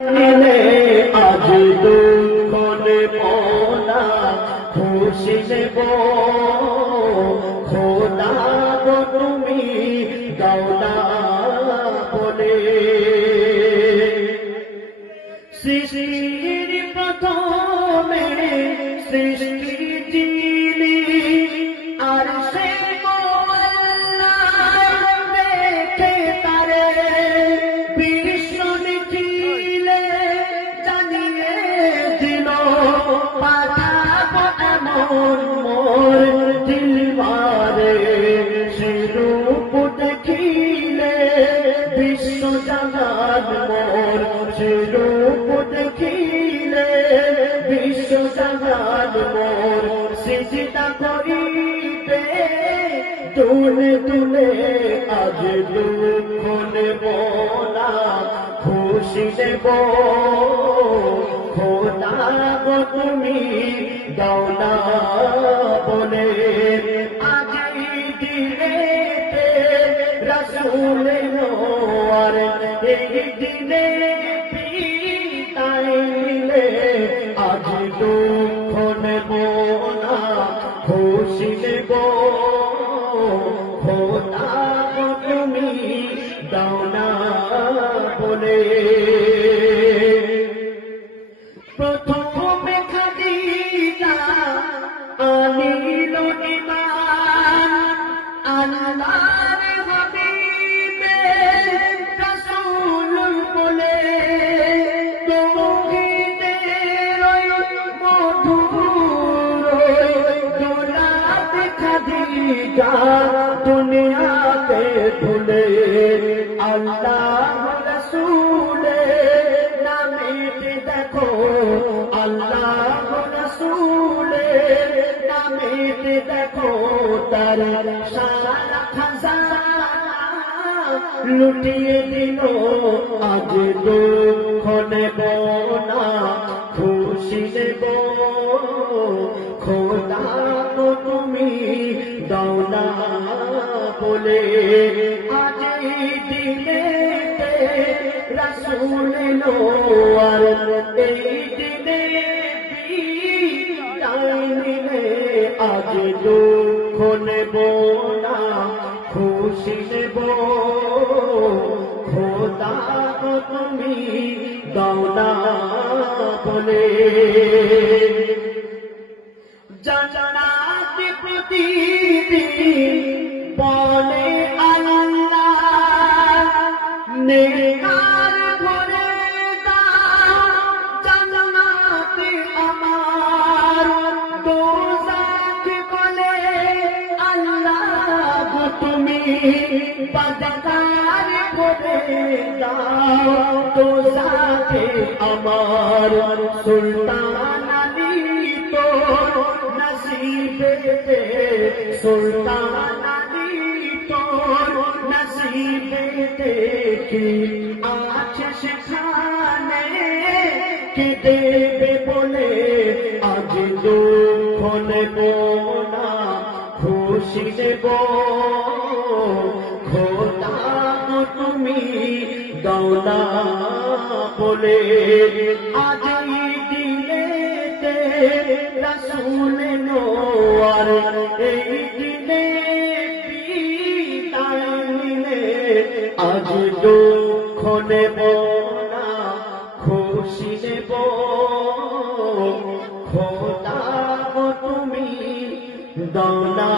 নিলে আজ দুঃখ নেব না, খুশি নেব। খোদা গো তুমি দাও না বলে। সৃষ্টির প্রথমে সৃষ্টি যিনি, আর সে দেখে তারে বিশ্ব নিখিলে জানিয়ে দিল। পাঠাবো এমন মোর দিলবারে, সে রূপ দেখিলে বিশ্ব জাগান মোর। সে রূপ দেখিলে বিশ্ব জাগান মোর। সিজদা করিবে তুলে তুলে আজ দুঃখ নেব না, খুশি নেব। খোদা গো তুমি দাও না বলে। আজ দিনেতে রাসূল এলো, আর এই দিনে বিদায় নিলে আজ দুঃখ নেব না, খুশি নেব। খোদা গো তুমি দাও না বলে। প্রথমে খাদিজা আনিল ঈমান, আল্লাহর হাবিবে রাসূল বলে। তৌহিদের মধুর দৌলত খাদিজা দুনিয়াতে তুলে। আল্লাহ রাসূলের নামেতে দেখো, আল্লাহ রাসূলের নামেতে দেখো তার সারা খাজানা লুটিয়ে দিল। আজ দুঃখ নেব না, খুশি নেব। খোদা গো তুমি দাও না বলে। আজ দিনেতে রাসূল এলো, আর এই দিনে বিদায় নিলে আজ দুঃখ নেব না, খুশি নেব। খোদা গো তুমি দাও না বলে। জান্নাত প্রতিদিন বলে আল্লাহ, নেকার ভরে দাও জান্নাত আমার। দোজখ বলে আল্লাহ গো তুমি বদকার ভরে দাও দোজখে আমার। সুলতান আলী তো নসিবেতে, সুলতান আলী তো নসিবেতে কি আছে সেখানে কে দেবে বলে। আজ দুঃখ নেব না, খুশি নেব। খোদা গো তুমি দাও না বলে। আজ দিনেতে রাসূল এলো, আর এই দিনে বিদায় নিলে আজ দুঃখ নেব না, খুশি নেব। খোদা গো তুমি দাও না